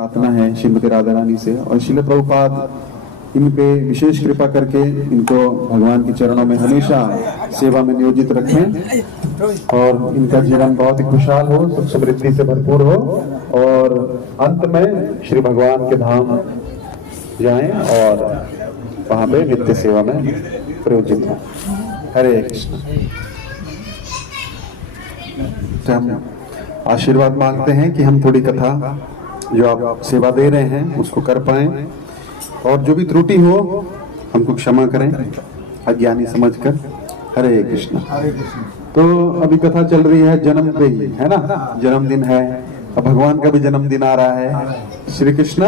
प्रार्थना है श्रीमती राधा रानी से, और श्रील प्रभुपाद इन पे विशेष कृपा करके इनको भगवान के चरणों में हमेशा सेवा में नियोजित रखें और इनका जीवन बहुत ही खुशहाल हो, सुख समृद्धि से भरपूर हो और अंत में श्री भगवान के धाम जाएं और वहां पे नित्य सेवा में प्रयोजित हो। हरे कृष्ण। तो हम आशीर्वाद मांगते हैं कि हम थोड़ी कथा जो आप सेवा दे रहे हैं उसको कर पाए, और जो भी त्रुटि हो हमको क्षमा करें अज्ञानी समझकर। हरे कृष्ण। तो अभी कथा चल रही है जन्मदिन, है ना, जन्मदिन है। अब भगवान का भी जन्मदिन आ रहा है, श्री कृष्ण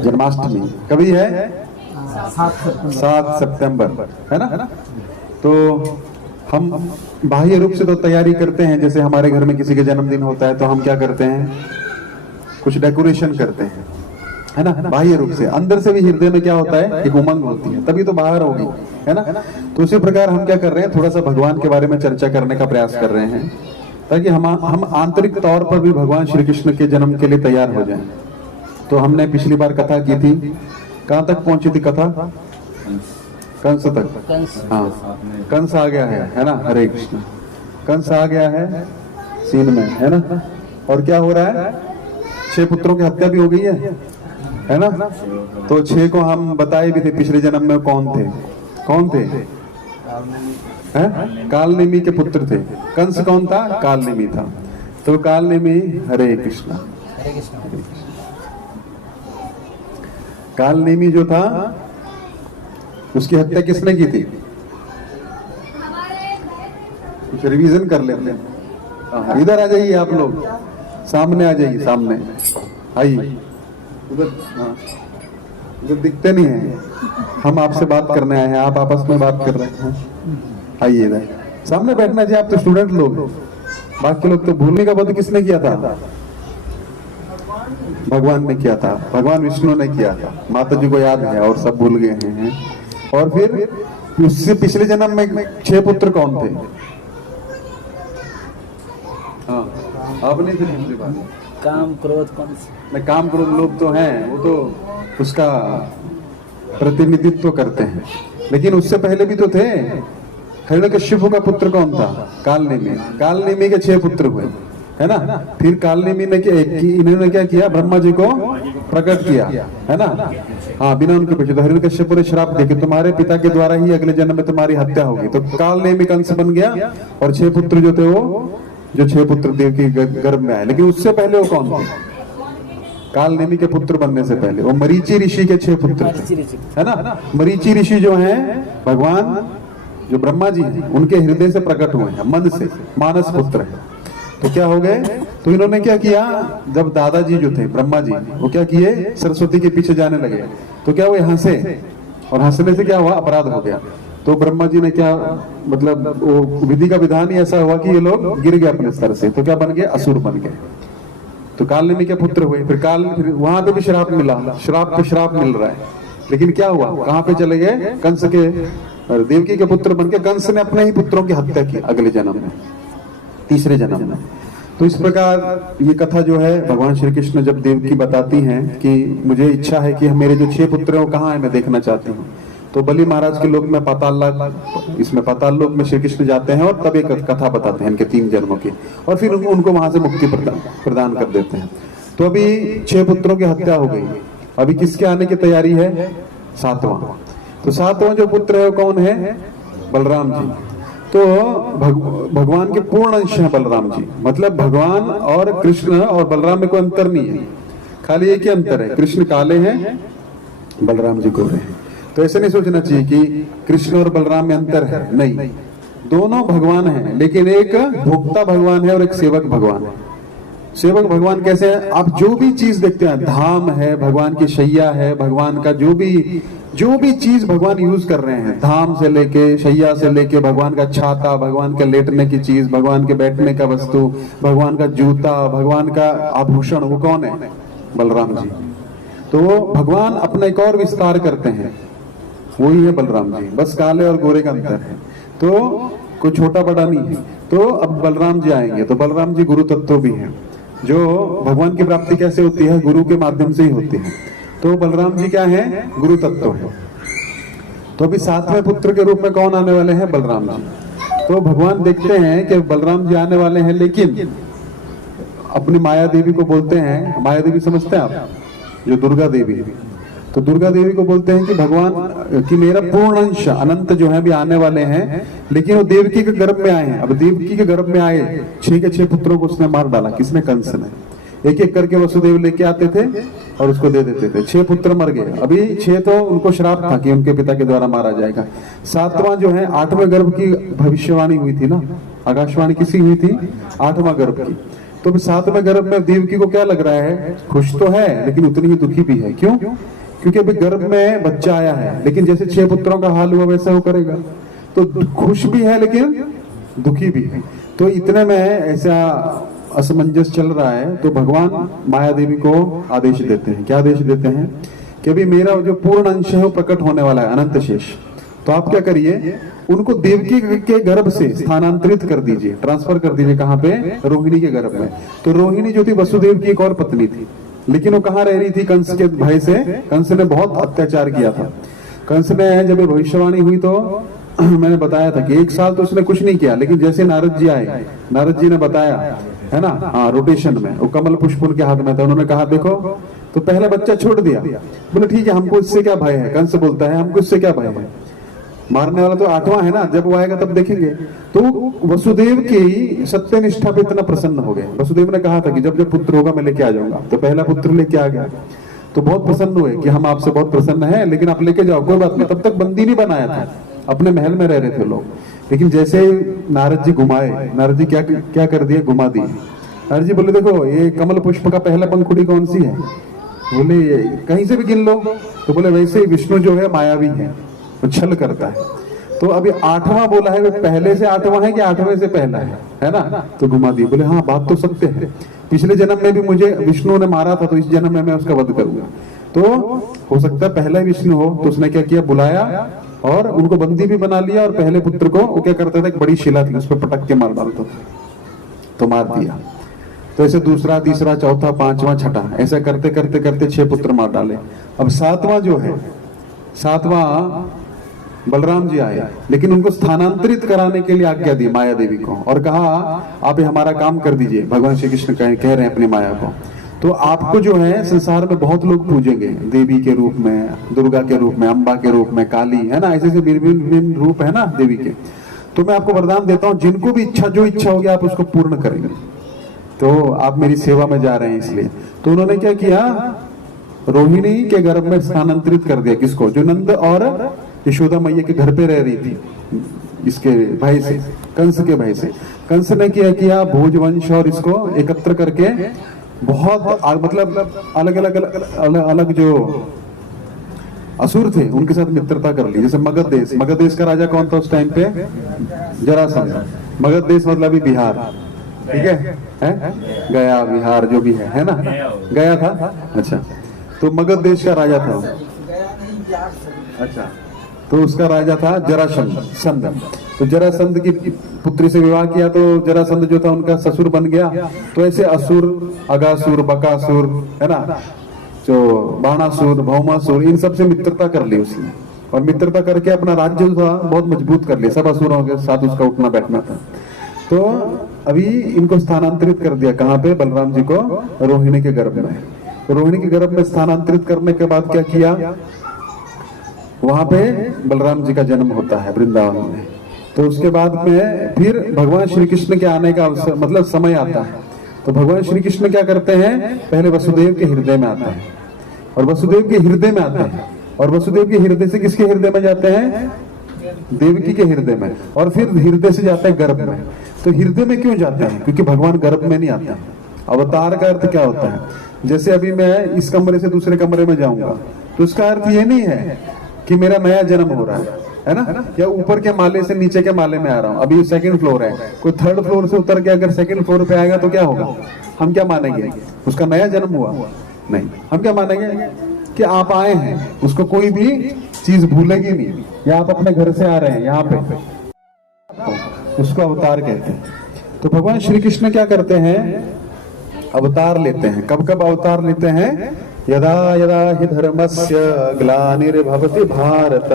जन्माष्टमी कभी है? 7 सितंबर, है ना। तो हम बाह्य रूप से तो तैयारी करते हैं, जैसे हमारे घर में किसी का जन्मदिन होता है तो हम क्या करते हैं, कुछ डेकोरेशन करते हैं, है ना, बाह्य रूप से। अंदर से भी हृदय में क्या होता है, एक उमंग होती है, तभी तो बाहर होगी, है ना। तो उसी प्रकार हम क्या कर रहे हैं, थोड़ा सा भगवान के बारे में चर्चा करने का प्रयास कर रहे हैं, ताकि हम आंतरिक तौर पर भी भगवान श्री कृष्ण के जन्म के लिए तैयार हो जाएं। तो हमने पिछली बार कथा की थी, कहाँ तक पहुंची थी कथा? कंस तक। हाँ, कंस आ गया है ना। हरे कृष्ण। कंस आ गया है सीन में, है ना। और क्या हो रहा है, 6 पुत्रों की हत्या भी हो गई है ना। तो 6 को हम बताए भी थे पिछले जन्म में कौन थे, कौन थे? कालनेमी के पुत्र थे। कंस कौन था? कालनेमी था। तो कालनेमी, हरे कृष्ण, कालनेमी जो था उसकी हत्या किसने की थी? कुछ रिवीजन कर लेते हैं। इधर आ जाइए आप लोग, सामने आ जाइए, सामने आइए। उधर, हाँ, उधर दिखते नहीं है, हम आपसे बात करने आए हैं, आप आपस में बात कर रहे हैं। आइए इधर, सामने बैठना चाहिए। आप तो स्टूडेंट लोग, बाकी लोग तो भूलने का बोध किसने किया था? भगवान ने किया था, भगवान विष्णु ने किया था। माता जी को याद है और सब भूल गए हैं। और फिर उससे पिछले जन्म में 6 पुत्र कौन थे? हाँ, आपने फिर पिछली बार काम क्रोध कौन में, काम क्रोध लोग तो हैं, वो तो उसका प्रतिनिधित्व करते हैं, लेकिन उससे पहले भी तो थे। हिरण्यकश्यप का पुत्र कौन था? कालनेमी। कालनेमी के 6 पुत्र हुए, है ना। फिर कालनेमी ने इन्होंने क्या किया, ब्रह्मा जी को प्रकट किया, है ना। हाँ, बिना उनके पीछे। तो हिरण्यकश्यप ने श्राप देके तुम्हारे पिता के द्वारा ही अगले जन्म में तुम्हारी हत्या होगी। तो कालनेमी कंस बन गया और 6 पुत्र जो थे वो, जो 6 पुत्र देव के गर्भ में आए। लेकिन उससे पहले वो कौन थे? कालनेमी के पुत्र बनने से पहले वो मरीचि ऋषि के 6 पुत्र थे, है ना। मरीचि ऋषि जो हैं भगवान, जो ब्रह्मा जी हैं, उनके हृदय से प्रकट हुए हैं, मन से, मानस पुत्र है। तो क्या हो गए, तो इन्होंने क्या किया, जब दादाजी जो थे ब्रह्मा जी, वो क्या किए, सरस्वती के पीछे जाने लगे। तो क्या हुए, हंसे, और हंसने से क्या हुआ, अपराध हो गया। तो ब्रह्मा जी ने क्या, मतलब वो विधि का विधान ही ऐसा हुआ कि ये लोग गिर गए अपने स्तर से। तो क्या बन गए, असुर बन गए। तो कालनेमी के पुत्र हुए। फिर वहां पे भी श्राप मिला, श्राप पे श्राप मिल रहा है। लेकिन क्या हुआ, कहाँ पे चले गए, कंस के, देवकी के पुत्र बन के कंस ने अपने ही पुत्रों की हत्या की अगले जन्म में, तीसरे जन्म में। तो इस प्रकार ये कथा जो है, भगवान श्री कृष्ण जब देवकी बताती हैं कि मुझे इच्छा है कि मेरे जो 6 पुत्र हैं वो कहाँ है, मैं देखना चाहती हूँ। तो बलि महाराज के लोक में, पाताल लोक, इसमें पाताल लोक में श्री कृष्ण जाते हैं और तब एक कथा बताते हैं इनके 3 जन्मों की, और फिर उनको वहां से मुक्ति प्रदान कर देते हैं। तो अभी 6 पुत्रों की हत्या हो गई, अभी किसके आने की तैयारी है, 7वां। तो 7वां जो पुत्र है वो कौन है, बलराम जी। तो भगवान के पूर्ण अंश है बलराम जी, मतलब भगवान और कृष्ण और बलराम में कोई अंतर नहीं है, खाली एक ही अंतर है, कृष्ण काले हैं, बलराम जी गोरे हैं। तो ऐसे नहीं सोचना चाहिए कि कृष्ण और बलराम में अंतर है, नहीं, दोनों भगवान हैं, लेकिन एक भोक्ता भगवान है और एक सेवक भगवान है। सेवक भगवान कैसे है, आप जो भी चीज देखते हैं, धाम है, भगवान की शैया है, भगवान का जो भी चीज भगवान यूज कर रहे हैं, धाम से लेके, शैया से लेके, भगवान का छाता, भगवान के लेटने की चीज, भगवान के बैठने का वस्तु, भगवान का जूता, भगवान का आभूषण, वो कौन है, बलराम जी। तो वो भगवान अपना एक और विस्तार करते हैं, वही है बलराम जी, बस काले और गोरे का अंतर है। तो कोई छोटा बड़ा नहीं है। तो अब बलराम जी आएंगे, तो बलराम जी गुरु तत्व भी हैं, जो भगवान की प्राप्ति कैसे होती है, गुरु के माध्यम से ही होती है। तो बलराम जी क्या है, गुरु तत्व है। तो अभी 7वें पुत्र के रूप में कौन आने वाले हैं, बलराम जी। तो भगवान देखते हैं कि बलराम जी आने वाले हैं, लेकिन अपनी माया देवी को बोलते हैं, माया देवी समझते हैं आप, जो दुर्गा देवी, तो दुर्गा देवी को बोलते हैं कि भगवान की मेरा पूर्ण अंश अनंत जो है भी आने वाले हैं, लेकिन वो देवकी के गर्भ में आए हैं। अब देवकी के गर्भ में आए 6 के 6 पुत्रों को उसने मार डाला। किसने, कंस ने। एक एक करके वसुदेव लेके आते थे और उसको दे देते थे। 6 पुत्र मर गए। अभी 6 तो उनको श्राप था कि उनके पिता के द्वारा मारा जाएगा। 7वां जो है 8वें गर्भ की भविष्यवाणी हुई थी ना, आकाशवाणी किसी हुई थी, 8वां गर्भ की। तो 7वें गर्भ में देवकी को क्या लग रहा है, खुश तो है लेकिन उतनी ही दुखी भी है। क्यों, क्योंकि अभी गर्भ में बच्चा आया है, लेकिन जैसे 6 पुत्रों का हाल हुआ वैसा वो करेगा। तो खुश भी है लेकिन दुखी भी है। तो इतने में ऐसा असमंजस चल रहा है, तो भगवान माया देवी को आदेश देते हैं। क्या आदेश देते हैं कि अभी मेरा जो पूर्ण अंश है वो प्रकट होने वाला है, अनंत शेष। तो आप क्या करिए, उनको देवकी के गर्भ से स्थानांतरित कर दीजिए, ट्रांसफर कर दीजिए। कहाँ पे, रोहिणी के गर्भ में। तो रोहिणी जो थी वसुदेव की एक और पत्नी थी, लेकिन वो कहाँ रह रही थी, कंस के भय से। कंस ने बहुत अत्याचार किया था। कंस ने जब ये भविष्यवाणी हुई तो मैंने बताया था कि 1 साल तो उसने कुछ नहीं किया, लेकिन जैसे नारद जी आए, नारद जी ने बताया है ना, हाँ, रोटेशन में वो कमल पुष्प उनके हाथ में था। उन्होंने कहा देखो, तो पहला बच्चा छोड़ दिया। बोले ठीक है, हमको इससे क्या भय है। कंस बोलता है हमको इससे क्या भय है, मारने वाला तो 8वां है ना, जब वो आएगा तब देखेंगे। तो वसुदेव की सत्य निष्ठा पे इतना प्रसन्न हो गए। वसुदेव ने कहा था कि जब जब पुत्र होगा मैं लेके आ जाऊंगा। तो पहला पुत्र लेके आ गया, तो बहुत प्रसन्न हुए कि हम आपसे बहुत प्रसन्न हैं, लेकिन आप लेके जाओ, कोई बात नहीं। तब तक बंदी नहीं बनाया था, अपने महल में रह रहे थे लोग। लेकिन जैसे नारद जी घुमाए, नारद जी क्या कर दिए, घुमा दिए। नारद जी बोले देखो ये कमल पुष्प का पहला पंखुड़ी कौन सी है, बोले कहीं से भी गिन लो। तो बोले वैसे ही विष्णु जो है मायावी है, वो छल करता है। तो अभी 8वां बोला है, वो पहले से 8वां है कि 8वें से पहला है ना। तो घुमा दी। बोले हाँ बात तो सत्य है, पिछले जन्म में भी मुझे विष्णु ने मारा था, तो इस जन्म में मैं उसका वध करूंगा। तो हो सकता है पहला विष्णु हो। तो उसने क्या किया, बुलाया और उनको बंदी भी बना लिया। और पहले पुत्र को वो क्या करता था, एक बड़ी शिला थी उस पर पटक के मार डालता था, तो मार दिया। तो ऐसे दूसरा, तीसरा, चौथा, 5वां, 6ठा, ऐसा करते करते करते 6 पुत्र मार डाले। अब 7वां जो है, 7वां बलराम जी आए, लेकिन उनको स्थानांतरित कराने के लिए आज्ञा दी माया देवी को, और कहा आप ये हमारा काम कर दीजिए। भगवान श्री कृष्ण कह रहे हैं अपनी माया को, तो आपको जो है संसार में बहुत लोग पूजेंगे, देवी के रूप में, दुर्गा के रूप में, अम्बा के रूप में, काली, है ना, ऐसे विभिन्न रूप है ना देवी के। तो मैं आपको वरदान देता हूँ, जिनको भी इच्छा, जो इच्छा होगी आप उसको पूर्ण करेंगे। तो आप मेरी सेवा में जा रहे हैं इसलिए। तो उन्होंने क्या किया, रोहिणी के गर्भ में स्थानांतरित कर दिया। किसको, जो नंद और यशोदा मैया के घर पे रह रही थी, इसके भय से, कंस के भय से। कंस ने क्या किया, भोजवंश और इसको एकत्र करके बहुत मतलब अलग अलग जो असुर थे उनके साथ मित्रता कर ली। जैसे मगध देश, मगध देश का राजा कौन था उस टाइम पे, जरासंध। मगध देश मतलब भी बिहार, ठीक है, गया बिहार जो भी है ना, गया था। अच्छा, तो मगध देश का राजा था। अच्छा, तो उसका राजा था जरासंध। तो जरासंध की पुत्री से विवाह किया, तो जरासंध जो था उनका ससुर बन गया। तो ऐसे असुर, अगासुर, बकासुर, है ना, जो बाणासुर, भौमासुर, इन सब से मित्रता कर ली उसने, और मित्रता करके अपना राज्य जो था बहुत मजबूत कर लिया। सब असुरों के साथ उसका उठना बैठना था। तो अभी इनको स्थानांतरित कर दिया, कहाँ पे, बलराम जी को रोहिणी के गर्भ में। तो रोहिणी के गर्भ में स्थानांतरित करने के बाद क्या किया, वहां पे बलराम जी का जन्म होता है वृंदावन में। तो उसके बाद में फिर भगवान श्री कृष्ण के आने का अवसर, मतलब समय आता है। तो भगवान श्री कृष्ण क्या करते हैं, पहले वसुदेव के हृदय में आते हैं, और वसुदेव के हृदय में आते हैं, और वसुदेव के हृदय से किसके हृदय में जाते हैं, देवकी के हृदय में, और फिर हृदय से जाते हैं गर्भ में। तो हृदय में क्यों जाते हैं, क्योंकि भगवान गर्भ में नहीं आते हैं। अवतार का अर्थ क्या होता है, जैसे अभी मैं इस कमरे से दूसरे कमरे में जाऊंगा, तो उसका अर्थ ये नहीं है कि मेरा नया जन्म हो रहा है ना, या ऊपर के माले से नीचे के माले में आ रहा हूँ। अभी 2nd फ्लोर है, कोई 3rd फ्लोर से उतर के अगर 2nd फ्लोर पे आएगा तो क्या होगा, हम क्या मानेंगे, उसका नया जन्म हुआ? नहीं, हम क्या मानेंगे कि आप आए हैं, उसको कोई भी चीज भूलेगी नहीं, या आप अपने घर से आ रहे हैं यहाँ पे, उसको अवतार कहते हैं। तो भगवान श्री कृष्ण क्या करते हैं, अवतार लेते हैं। कब कब अवतार लेते हैं? यदा यदा हि धर्मस्य ग्लानिर्भवति भारत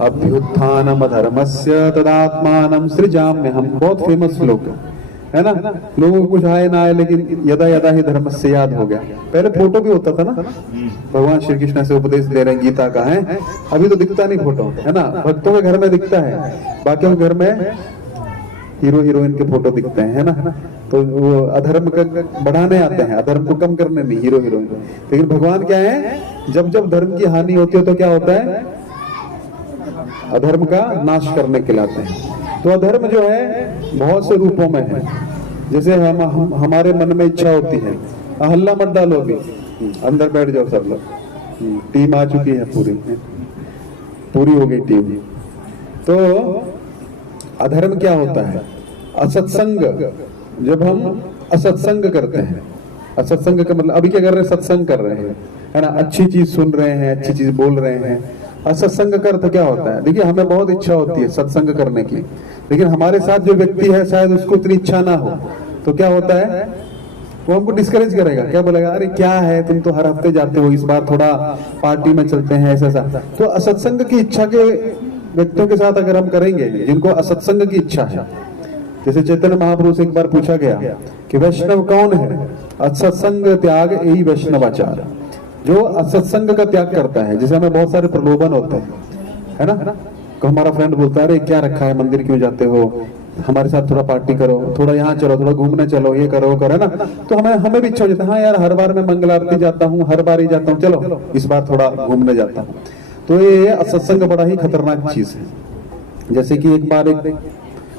अभ्युत्थानम धर्मस्य तदात्मानं सृजाम्यहम्। बहुत फेमस श्लोक है ना। लोगों को कुछ आए ना आए, लेकिन यदा यदा ही धर्मस्य याद हो गया। पहले फोटो भी होता था ना, भगवान श्री कृष्ण से उपदेश दे रहे हैं गीता का है। अभी तो दिखता नहीं फोटो, है ना। भक्तों के घर में दिखता है, बाकी के घर में हीरो हीरोइन के फोटो दिखते हैं, है ना। तो वो अधर्म का बढ़ाने आते हैं, अधर्म को कम करने नहीं, हीरो हीरोइन। लेकिन भगवान क्या है, जब जब धर्म की हानि होती है तो क्या होता है, अधर्म का नाश करने के लिए आते हैं। तो अधर्म जो है बहुत से रूपों में है। जैसे हमारे मन में इच्छा होती है, हल्ला मत डालो, अभी अंदर बैठ जाओ सब लोग, टीम आ चुकी है, पूरी हो गई टीम। तो अधर्म क्या होता है? असत्संग। जब हम असत्संग करते हैं, असत्संग का मतलब अभी क्या कर रहे हैं, सत्संग कर रहे हैं, है ना, अच्छी चीज सुन रहे हैं, अच्छी चीज बोल रहे हैं। असत्संग का अर्थ क्या होता है? देखिए, हमें बहुत इच्छा होती है सत्संग करने की, लेकिन हमारे साथ जो व्यक्ति है शायद उसको इतनी इच्छा ना हो, तो क्या होता है, वो हमको डिस्करेज करेगा। क्या बोलेगा, अरे क्या है, तुम तो हर हफ्ते जाते हो, इस बार थोड़ा पार्टी में चलते हैं, ऐसा ऐसा। तो असत्संग की इच्छा के व्यक्तियों के साथ अगर हम करेंगे, जिनको असत्संग की इच्छा है, जैसे चैतन्य महाप्रभु से एक बार पूछा गया कि वैष्णव कौन है? असत्संग त्याग यही वैष्णवाचार। जो असत्संग का त्याग करता है, जैसे हमें बहुत सारे प्रलोभन होते हैं, है ना। तो हमारा फ्रेंड बोलता है, अरे क्या रखा है, मंदिर क्यों जाते हो, हमारे साथ थोड़ा पार्टी करो, थोड़ा यहाँ चलो, थोड़ा घूमने चलो, ये करो वो करो, है ना। तो हमें भी इच्छा हो जाता है, हाँ यार हर बार मैं मंगल आरती जाता हूँ, हर बार ही जाता हूँ, चलो इस बार थोड़ा घूमने जाता हूँ। तो ये असत्संग बड़ा ही खतरनाक चीज है। जैसे कि एक बार एक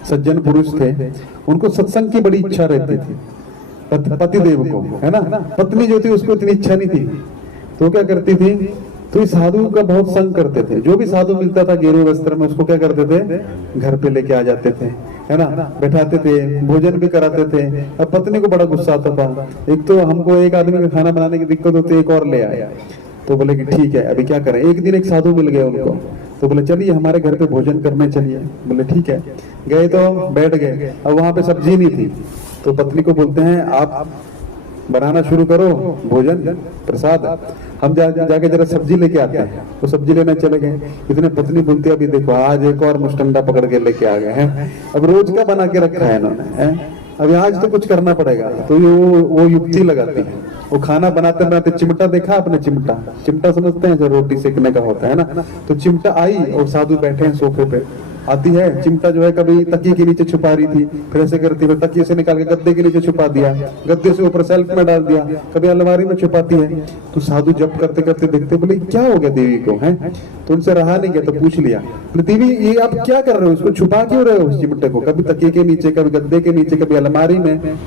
सज्जन पुरुष थे, उनको सत्संग की बड़ी इच्छा रहती थी, पति देव को, है ना। पत्नी जो थी उसको इतनी इच्छा नहीं थी, तो क्या करती थी, तो इस साधु का बहुत संग करते थे। जो भी साधु मिलता था गेरुए वस्त्र में, उसको क्या करते थे, घर पे लेके आ जाते थे, है ना, बैठाते थे, भोजन भी कराते थे। अब पत्नी को बड़ा गुस्सा आता था, एक तो हमको एक आदमी का खाना बनाने की दिक्कत होती है, एक और ले आया। तो बोले कि ठीक है, अभी क्या करें। एक दिन एक साधु मिल गए उनको, तो बोले चलिए हमारे घर पे भोजन करने चलिए। बोले ठीक है, गए तो बैठ गए। अब वहां पे सब्जी नहीं थी, तो पत्नी को बोलते हैं आप बनाना शुरू करो भोजन प्रसाद, हम जाके जरा सब्जी लेके आते हैं। तो सब्जी लेने चले गए। इतने पत्नी बोलती है, अभी देखो आज एक और मुष्टंडा पकड़ के लेके आ गए हैं, अब रोज का बना के रखा है इन्होंने, अभी आज तो कुछ करना पड़ेगा। तो वो युक्ति लगाती है। वो खाना बनाते बनाते चिमटा देखा आपने, चिमटा समझते हैं जो रोटी सेकने का होता है ना। तो चिमटा आई और साधु बैठे हैं सोफे पे, आती है चिमटा जो है, कभी तकिए के नीचे छुपा रही थी, फिर ऐसे करती है तकिए से निकाल के गद्दे के नीचे छुपा दिया, गद्दे से ऊपर सेल्फ में डाल दिया, कभी अलमारी में छुपाती है। तो साधु जब करते करते देखते, बोले क्या हो गया देवी को, है। तो उनसे रहा नहीं गया, तो पूछ लिया, देवी ये आप क्या कर रहे हो, इसको छुपा क्यों रहे हो उस चिमटे को, कभी तकिए के नीचे, कभी गद्दे के नीचे, कभी अलमारी में।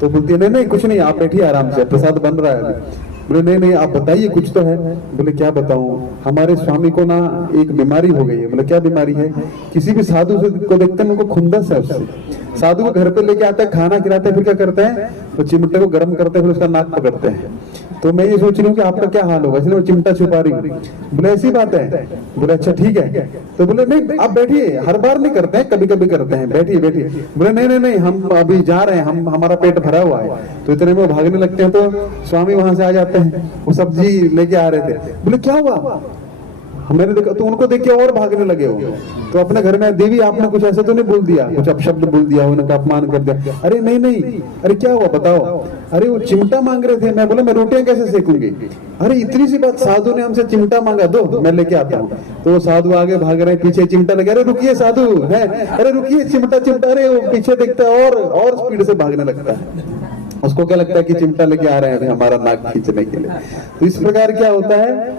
तो बोलती है नहीं कुछ नहीं, आप बैठिए आराम से, प्रसाद बन रहा है अभी। बोले नहीं आप बताइए कुछ तो है। बोले क्या बताऊं, हमारे स्वामी को ना एक बीमारी हो गई है। बोले क्या बीमारी है? किसी भी साधु से को देखते हैं उनको खुंदस है उससे। साधु को घर पे लेके आते हैं, खाना खिलाते हैं, फिर क्या करते हैं, तो चिमटे को गर्म करते हैं, फिर उसका नाक पकड़ते हैं। तो मैं ये सोच रही हूँ कि आपका क्या हाल होगा, इसलिए वो चिमटा छुपा रही हूँ। बोले ऐसी बात है? बोले अच्छा ठीक है। तो बोले नहीं आप बैठिए, हर बार नहीं करते हैं, कभी कभी करते हैं, बैठिए बैठिए। बोले नहीं हम अभी जा रहे हैं, हमारा पेट भरा हुआ है। तो इतने में भागने लगते हैं, तो स्वामी वहां से आ जाते हैं, वो सब्जी लेके आ रहे थे। बोले क्या हुआ, मैंने देखा, तो उनको देख के और भागने लगे हो। तो अपने घर में, देवी आपने कुछ ऐसे तो नहीं बोल दिया, कुछ अपशब्द बोल दिया, उनका अपमान कर दिया? अरे नहीं, अरे क्या हुआ बताओ। अरे वो चिमटा मांग रहे थे। मैं बोला मैं रोटियां कैसे सेकूंगी? अरे इतनी सी बात, साधु ने हमसे चिमटा मांगा, दो मैं लेके आता हूँ। तो वो साधु आगे भाग रहे, पीछे चिमटा लगे, अरे रुकिए साधु है, अरे रुकिए चिमटा। अरे वो पीछे देखता है और स्पीड से भागने लगता है। उसको क्या लगता है कि चिमटा लेके आ रहे हैं हमारा नाक खींचने के लिए। तो इस प्रकार क्या होता है,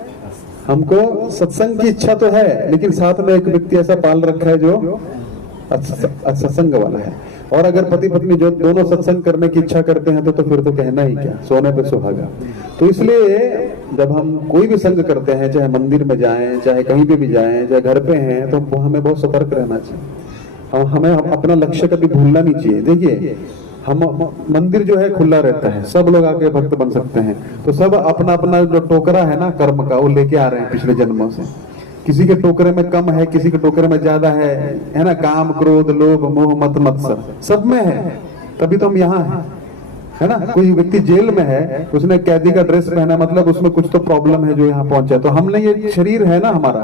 हमको सत्संग की इच्छा तो है, लेकिन साथ में एक व्यक्ति ऐसा पाल रखा है जो सत्संग वाला है। और अगर पति पत्नी जो दोनों सत्संग करने की इच्छा करते हैं तो फिर तो कहना ही क्या, सोने पे सुहागा। तो इसलिए जब हम कोई भी संग करते हैं, चाहे मंदिर में जाएं, चाहे कहीं पे भी जाएं, चाहे घर पे हैं, तो हमें बहुत सतर्क रहना चाहिए। हमें अपना लक्ष्य कभी भूलना नहीं चाहिए। देखिए हम मंदिर जो है खुला रहता है, सब लोग आके भक्त बन सकते हैं। तो सब अपना अपना जो टोकरा है ना कर्म का, वो लेके आ रहे हैं पिछले जन्मों से। किसी के टोकरे में कम है, किसी के टोकरे में ज्यादा है ना। काम क्रोध लोभ मोह मत मत्सर सब में है, तभी तो हम यहाँ हैं। है ना। कोई व्यक्ति जेल में है, उसने कैदी का ड्रेस पहना, मतलब उसमें कुछ तो प्रॉब्लम है जो यहाँ पहुंचा। तो हमने ये शरीर है ना हमारा,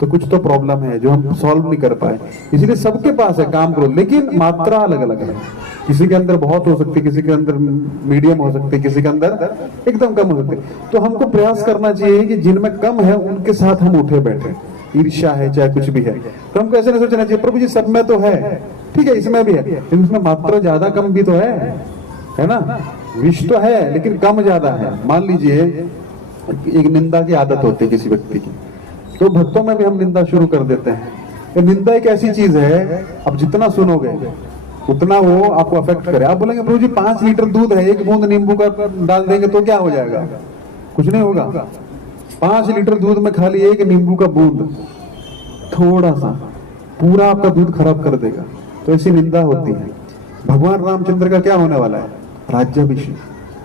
तो कुछ तो प्रॉब्लम है जो हम सॉल्व नहीं कर पाए। इसलिए सबके पास है काम क्रोध, लेकिन मात्रा अलग अलग है। किसी के अंदर बहुत हो सकती है, किसी के अंदर मीडियम हो सकती है, किसी के अंदर एकदम कम हो सकती है। तो हमको प्रयास करना चाहिए कि जिनमें कम है उनके साथ हम उठे बैठे। ईर्ष्या है चाहे कुछ भी है, तो हमको ऐसे नहीं सोचना चाहिए प्रभु जी सब में तो है, ठीक है इसमें भी है, लेकिन उसमें मात्रा ज्यादा कम भी तो है ना। विष तो है लेकिन कम ज्यादा है। मान लीजिए एक निंदा की आदत होती है किसी व्यक्ति की, तो भक्तों में भी हम निंदा शुरू कर देते हैं। तो निंदा एक ऐसी चीज है, अब जितना सुनोगे उतना वो आपको अफेक्ट करे। आप बोलेंगे प्रभु जी 5 लीटर दूध है, एक बूंद नींबू का डाल देंगे तो क्या हो जाएगा, कुछ नहीं होगा। 5 लीटर दूध में खाली एक नींबू का बूंद थोड़ा सा पूरा आपका दूध खराब कर देगा। तो ऐसी निंदा होती है। भगवान रामचंद्र का क्या होने वाला है, राज्याभिषेक,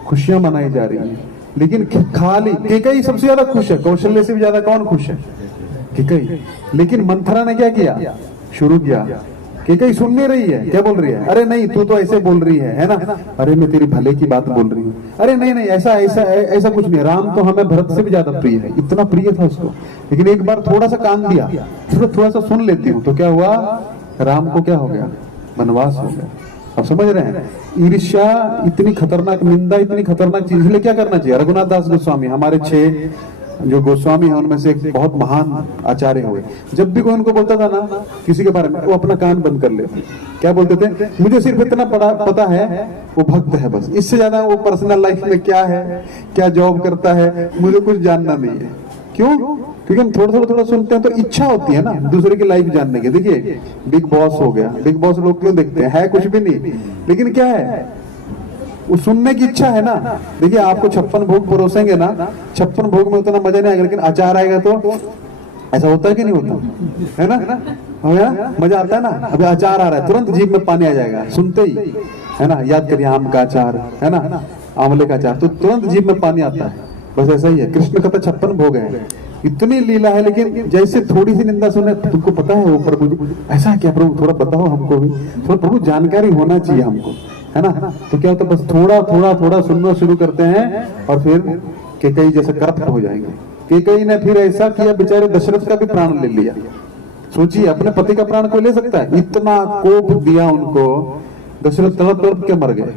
खुशियां मनाई जा रही है, लेकिन खाली कैकेयी सबसे ज्यादा खुश है, कौशल्य से भी ज्यादा कौन खुश है, कैकेयी। लेकिन मंथरा ने क्या किया, शुरू किया। कैकेयी सुन नहीं रही है, क्या बोल रही है, अरे नहीं तू तो ऐसे बोल रही है ना, अरे मैं तेरी भले की बात बोल रही हूँ, अरे नहीं नहीं ऐसा ऐसा ऐसा कुछ नहीं, राम तो हमें भरत से भी ज्यादा प्रिय है, इतना प्रिय था उसको। लेकिन एक बार थोड़ा सा कान दिया, थोड़ा सा सुन लेती हूँ, तो क्या हुआ, राम को क्या हो गया, वनवास हो गया। आप समझ रहे हैं, ईर्ष्या इतनी खतरनाक, निंदा इतनी खतरनाक चीज। इसलिए क्या करना चाहिए, रघुनाथ दास गोस्वामी हमारे 6 जो गोस्वामी है उनमें से एक बहुत महान आचार्य हुए। जब भी कोई उनको बोलता था ना किसी के बारे में, वो अपना कान बंद कर लेते। क्या बोलते थे, मुझे सिर्फ इतना पता है वो भक्त है बस, इससे ज्यादा वो पर्सनल लाइफ में क्या है, क्या जॉब करता है, मुझे कुछ जानना नहीं है। क्यों, क्योंकि हम थोड़ा सुनते हैं तो इच्छा होती है ना दूसरे की लाइफ जानने की। देखिए बिग बॉस हो गया, बिग बॉस लोग क्यों देखते हैं, है कुछ भी नहीं, लेकिन क्या है वो सुनने की इच्छा है ना। देखिए आपको 56 भोग परोसेंगे ना, 56 भोग में उतना मजा नहीं आएगा, लेकिन अचार आएगा तो ऐसा होता है कि नहीं होता, है ना, मजा आता है ना। अभी अचार आ रहा है, तुरंत जीभ में पानी आ जाएगा सुनते ही, है ना। याद करिए आम का अचार, है ना, आंवले का अचार, तो तुरंत जीभ में पानी आता है। बस ऐसा ही है, कृष्ण का तो 56 भोग है, इतनी लीला है। लेकिन जैसे थोड़ी सी निंदा सुने, तुमको पता है वो प्रभु जी ऐसा क्या, प्रभु थोड़ा बताओ हमको भी, थोड़ा प्रभु जानकारी होना चाहिए हमको, है ना। तो क्या होता है, बस थोड़ा सुनना शुरू करते हैं और फिर कैकेयी जैसे करप्ट हो जाएंगे। कैकेयी ने फिर ऐसा किया, बेचारे दशरथ का भी प्राण ले लिया। सोचिए अपने पति का प्राण कोई ले सकता है, इतना कोप दिया उनको, दशरथ तड़प तड़प के मर गए,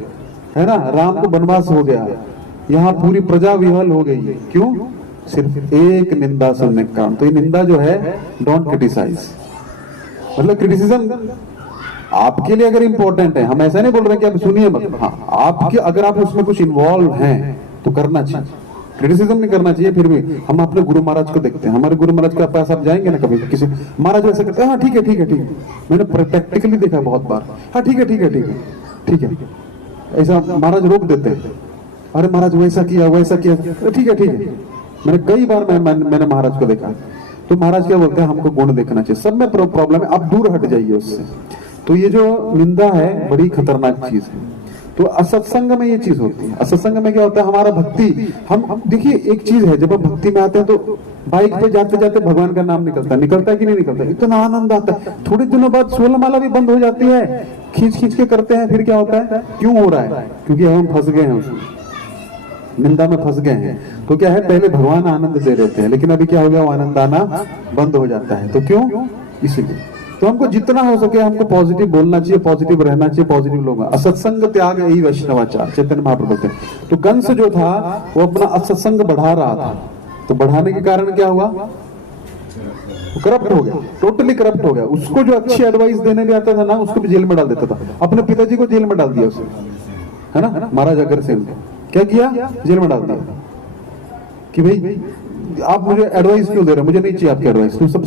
है ना। राम को वनवास हो गया, यहाँ पूरी प्रजा विह्वल हो गई। क्यों, सिर्फ एक निंदा सुनने का कारण। तो ये निंदा जो है, डोंट क्रिटिसाइज, मतलब क्रिटिसिज्म आपके लिए अगर इंपॉर्टेंट है, हम ऐसा नहीं बोल रहे कि आप सुनिए मत, हाँ आपके अगर आप उसमें कुछ इन्वॉल्व हैं तो करना चाहिए, क्रिटिसिज्म नहीं करना चाहिए। फिर भी हम अपने गुरु महाराज को देखते हैं, हमारे गुरु महाराज के पास आप जाएंगे ना कभी, किसी महाराज ऐसे कहते हैं, हाँ ठीक है, मैंने प्रैक्टिकली देखा बहुत बार, हाँ ठीक है, ऐसा महाराज रोक देते हैं, अरे महाराज वैसा किया ठीक है। मैंने कई बार मैंने महाराज को देखा। तो महाराज क्या बोलते हैं, हमको गुण देखना चाहिए, सब में प्रॉब्लम है, आप दूर हट जाइए उससे। तो ये जो निंदा है बड़ी खतरनाक चीज है। तो असत्संग में ये चीज होती है। असत्संग में क्या होता है, हमारा भक्ति, हम देखिए एक चीज है, जब हम भक्ति में आते हैं तो बाइक पे जाते जाते भगवान का नाम निकलता है कि नहीं निकलता, इतना आनंद आता है। थोड़े दिनों बाद 16 माला भी बंद हो जाती है, खींच के करते हैं, फिर क्या होता है, क्यों हो रहा है, क्योंकि हम फंस गए हैं उसमें, निंदा में फंस गए हैं। तो क्या है, पहले भगवान आनंद दे रहे थे, लेकिन अभी क्या हो गया, वो आनंद आना बंद हो जाता है। तो क्यों, इसलिए तो हमको जितना हो सके हमको पॉजिटिव बोलना चाहिए, पॉजिटिव रहना चाहिए, पॉजिटिव लोग। असत्संग त्याग यही वैष्णवाचार, चैतन्य महाप्रभु थे। तो कंस जो था वो अपना असत्संग बढ़ा रहा था, तो बढ़ाने के कारण क्या हुआ, करप्ट हो गया, टोटली करप्ट हो गया। उसको जो अच्छी एडवाइस देने भी आता था ना, उसको भी जेल में डाल देता था। अपने पिताजी को जेल में डाल दिया उसने, है ना, महाराज अग्रसेन को क्या किया, जेल में डाल दिया कि भाई आप मुझे एडवाइस क्यों दे रहे हो, मुझे नहीं चाहिए आपकी एडवाइस, तुम सब